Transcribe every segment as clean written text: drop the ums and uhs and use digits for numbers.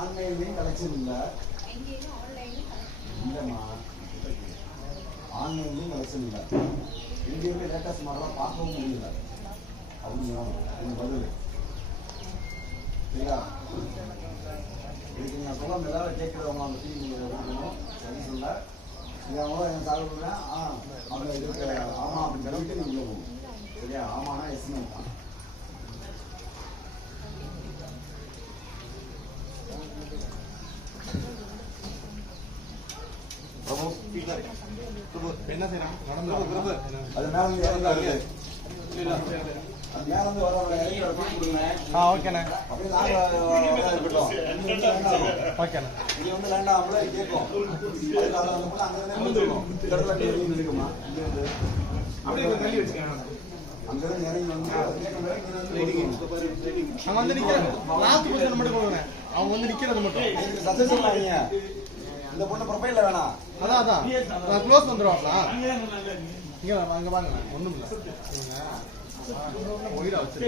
ஆன்லைன்லயும் collection இல்ல, ஆன்லைன்லயும் collection இல்ல, எங்கேயுமே லேட்டஸ்ட் மாடலாம் பார்க்கவும் முடியல அப்படின்னா பதில் சரியா? இதுக்கு நீங்கள் சொல்ல எல்லாரும் கேட்குறவங்க அந்த டீம் இருக்கணும் சரி சொல்ல இதை அவங்க என் சாப்பிடுவேன் அவங்க இதுக்கு ஆமாம் அப்படின்னு சொல்லிட்டு நீங்கள் போகணும் சரியா? ஆமாண்ணா எஸ்ன்னு தான். என்ன செய்யலாம்? அது மேலே மேலேருந்து வரவங்க ஓகேண்ணே ஓகேண்ணே. இங்கே வந்து வேண்டாம்ல கேட்கும் அங்கேருந்து இருக்குமா அங்கேருந்து இறங்கி வந்து அவங்க வந்து நிற்கிறாங்க. லாஸ்ட் பொசிஷன் மட்டும் கொடுங்க. அவங்க வந்து நிற்கிறது மட்டும் சக்ஸஸ் பண்ணாங்க. இந்த பொண்ணு ப்ரொஃபைல்ல வேணாம். அதான் நான் க்ளோஸ் வந்துடுவாங்களா? இங்கே அங்கே வாங்க. ஒன்றும் இல்லை ஒயிடா வச்சு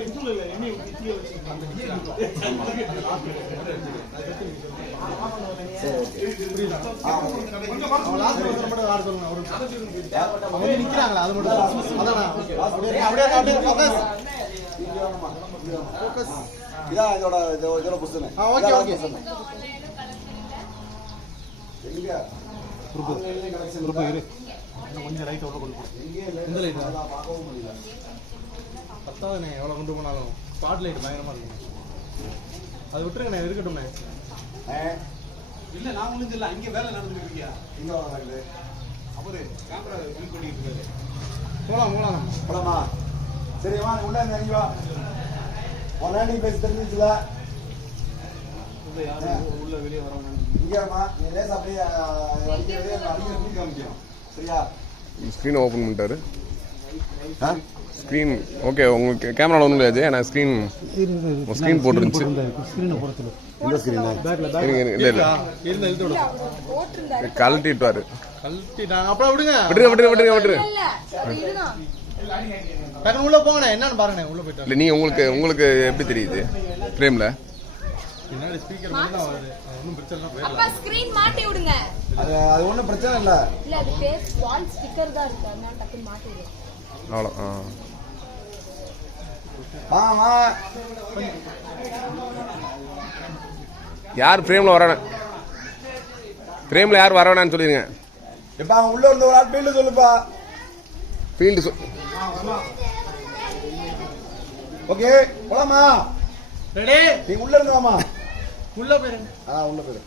நிக்கிறாங்களா? அது மட்டும் இதான் இதோட புஸ்தகம். ஓகே ஓகே கொஞ்சம் லைட் எவ்வளோ கொண்டு போகும்? எந்த லைட் பார்க்கவும் முடியல. பத்தாவதுண்ணே எவ்வளோ கொண்டு போனாலும் ஸ்பாட் லைட் பயங்கரமாக இருக்குண்ணே. அது விட்டுருங்கண்ணே இருக்கட்டும்ண்ணே. இல்லை நான் ஒன்றும் இல்லை, அங்கே வேலை நடந்துட்டு இருக்கியா? இங்கே வாங்க அவரு கேமரா யூஸ் பண்ணிட்டு இருக்காரு. போகலாம் போலாமா? சரிம்மா நீ உள்ள இறங்கி வா. உன் லேண்டிங் பேசி தெரிஞ்சிச்சுல உள்ள வெளியே வரவங்க இங்கேம்மா நீ லேசா அப்படியே அடிக்கிறது அடிக்கிற மீன் காமிக்கணும் சரியா? ஸ்க்ரீன் ஓப்பன் பண்ணிட்டாரு. Screen okay. உங்களுக்கு கேமராவில் ஒன்றும் கிடையாது. நான் ஸ்க்ரீன் போட்டுருந்துச்சு. இந்த ஸ்க்ரீன் இல்லை கழட்டிட்டுவாரு. அப்புறம் விடுங்க விட்டுருங்க. உள்ள போங்க. என்னன்னு பாருங்க. உள்ள போயிட்டு இல்லை நீ உங்களுக்கு எப்படி தெரியுது ஃப்ரேமில்? பின்னாடி ஸ்பீக்கர் மட்டும் தான் வருது. ஒன்றும் பிரச்சனை இல்லை. அப்பா ஸ்கிரீன் மாட்டி விடுங்க. அது ஒன்றும் பிரச்சனை இல்லை. இல்ல அது ஃபேஸ் வால் ஸ்டிக்கர் தான் இருக்கு. அதனால டக்குன்னு மாட்டி விடுங்க. அவ்வளோ. யார் ஃப்ரேமில் வரானு? ஃப்ரேமில் யார் வரவேணான்னு சொல்லிடுங்க. இப்போ அவன் உள்ள இருந்து ஒரு ஆள் ஃபீல்டு சொல்லுப்பா. ஃபீல்டு ஓகே போலாமா? ரெடி? நீ உள்ள இருந்து வாமா. உள்ள போயிருங்க. உள்ள போயிரு.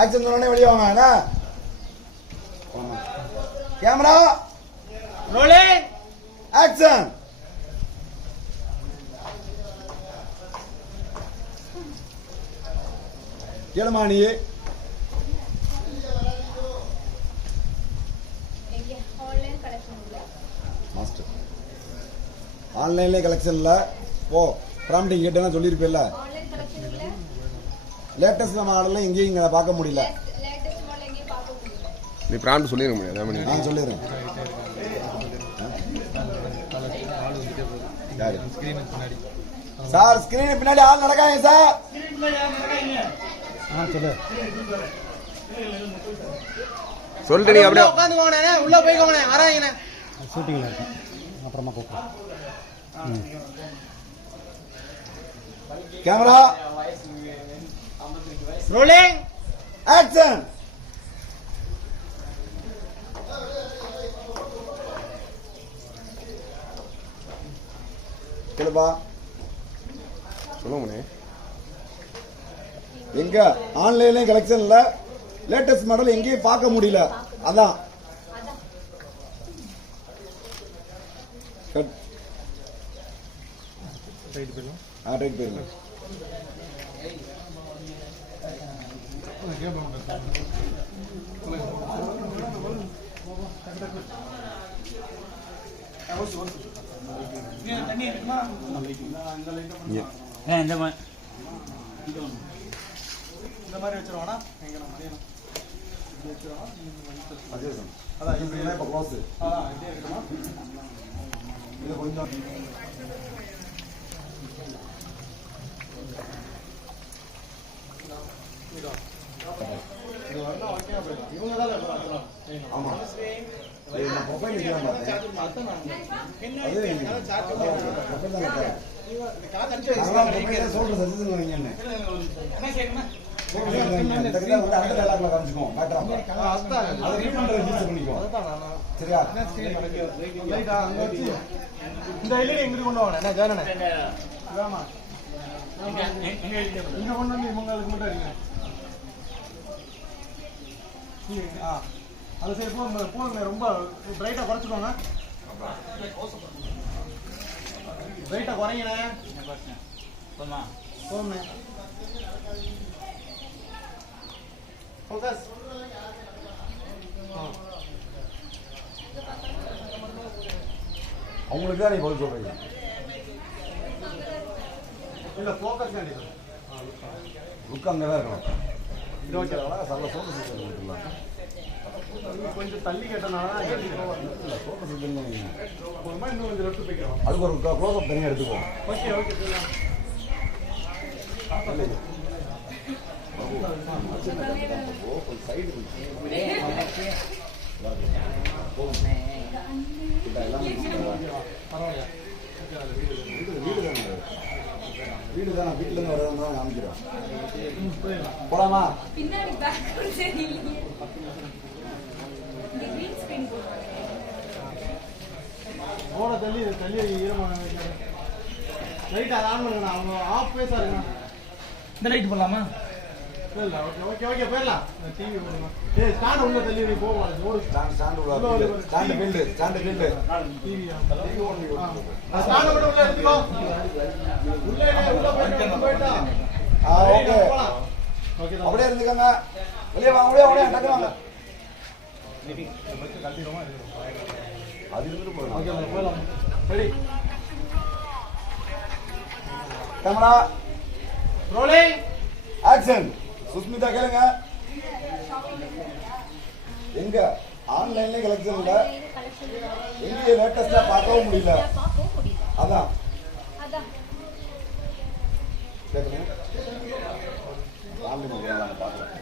ஆக்சன் சொன்னே வெளியே வாங்க. என்ன கேமரா ரோலிங் ஆக்சன். கேளுமா நீ மாஸ்டர் ஆன்லைன்லேயே கலெக்ஷன் இல்லை. ஓ ப்ராம்ப்டிங் கேட்டேன்னா சொல்லியிருப்பேல்ல. லேட்டஸ்ட் மாடல்லாம் எங்கேயும் இங்கே பார்க்க முடியல. நீ ப்ராம்ப்ட் சொல்லிட முடியாது. நான் சொல்லிடுறேன். சார் ஸ்கிரீன் பின்னாடி ஆள் நடக்காங்க சார். சொல்லிட்டு நீ அப்படியே உட்காந்துக்கோங்கண்ணே. உள்ள போய்க்கோங்கண்ணே. வராங்கண்ணே. ஷூட்டிங்ல இருக்கேன். அப்புறமா கூப்பிடுறேன். Camera rolling action. கேளுப்பா. சொல்லுங்கண்ணே. எங்க ஆன்லைன்லயும் கலெக்ஷன் இல்ல, லேட்டஸ்ட் மாடல் எங்கேயும் பார்க்க முடியல. அதான் கட் ரைட் போயிடலாம். ரைட் போயிருங்க. தண்ணி இருக்குமா இந்த மாதிரி வச்சிருவானா எங்க நம்ம மதியானம் அதான் இப்படி இப்போ க்ளோஸ். அதான் இதே இருக்குமா இது கொஞ்சம் இது வரணும் ஓகே போயிடும். இவங்க தான் ஆமா நான் ப்ரொஃபைல் வைக்கிறேன் பார்த்தேன். அது ப்ரொஃபைல் தான் வைக்கிறேன். அதெல்லாம் ப்ரொஃபைல் சொல்ற சஜஷன் வைங்கன்னு அடுத்த டைலாக்ல காமிச்சுக்குவோம். அதை ரீட் பண்ற ரெஜிஸ்டர் பண்ணிக்குவோம். சரியா? லைட்டா அங்க வச்சு இந்த எல்இடி எங்க கொண்டு வாங்க. என்ன ஜானனே ஆமா இங்க கொண்டு வந்து இவங்களுக்கு மட்டும் இருங்க. அது சரி போங்க. ரொம்ப பிரைட்டா குறைச்சிக்கோங்க. பிரைட்டா குறைங்கண்ணே. போங்க ஃபோக்கஸ். அவங்களுக்கு தான் நீ பதில் சொல்றீங்க. இல்ல ஃபோக்கஸ் காண்டி லுக் அங்கே தான் இருக்கணும். இது ஓகேவா? சல்ல ஃபோக்கஸ் கொடுத்துடலாம். கொஞ்சம் தள்ளி கேட்டனால இல்லை ஃபோக்கஸ் இல்லைன்னு இன்னும் கொஞ்சம் லெஃப்ட் போய்க்கிறோம். அதுக்கு ஒரு க்ளோஸ் அப் தனியாக எடுத்துக்குவோம். ஓகே ஓகே சைடு வீடு தானே, வீட்டுல இருந்து வரதான் தான் காமிக்கிறோம். போலாமா? பின்னாடி பேக்ரவுண்ட் சரியில்லையே. இந்த green screen போடுறாங்க. போட தள்ளி ஈரமான லைட் அதை ஆன் பண்ணுங்க. அவங்க ஆஃப் பேஸா இருக்குண்ணா. இந்த லைட் போடலாமா? இல்ல ஓகே ஓகே ஓகே போயிடலாம். டிவி போடுங்க. ஏய் ஸ்டாண்ட் உள்ள தள்ளி வை போவாங்க. ஒரு ஸ்டாண்ட் உள்ள ஸ்டாண்ட் ஃபீல்டு டிவி ஸ்டாண்ட் கூட உள்ள எடுத்துக்கோ. உள்ள போயிட்டா. ஓகே ஓகே அப்படியே இருந்துக்கங்க. வெளியே வாங்க, அப்படியே டக்கு வாங்க. கட்டிடுமா அது இருந்துட்டு போயிடும். ஓகே போயிடலாம். Ready camera rolling action. Sushmita கேளுங்க. எங்க ஆன்லைன்ல கலெக்ஷன் இல்ல, எங்க லேட்டஸ்டா பார்க்கவும் முடியல. பார்க்கவும் முடியல. அதான் அதான் கேட்குங்க. ஆன்லைன் பார்க்கலாம்.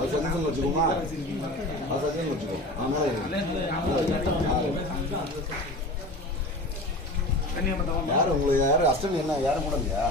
வச்சுக்கோமா? வச்சுக்கோ. யாரு உங்களுக்கு யாரு அஸ்டன் என்ன யாரும் கூட இல்லையா?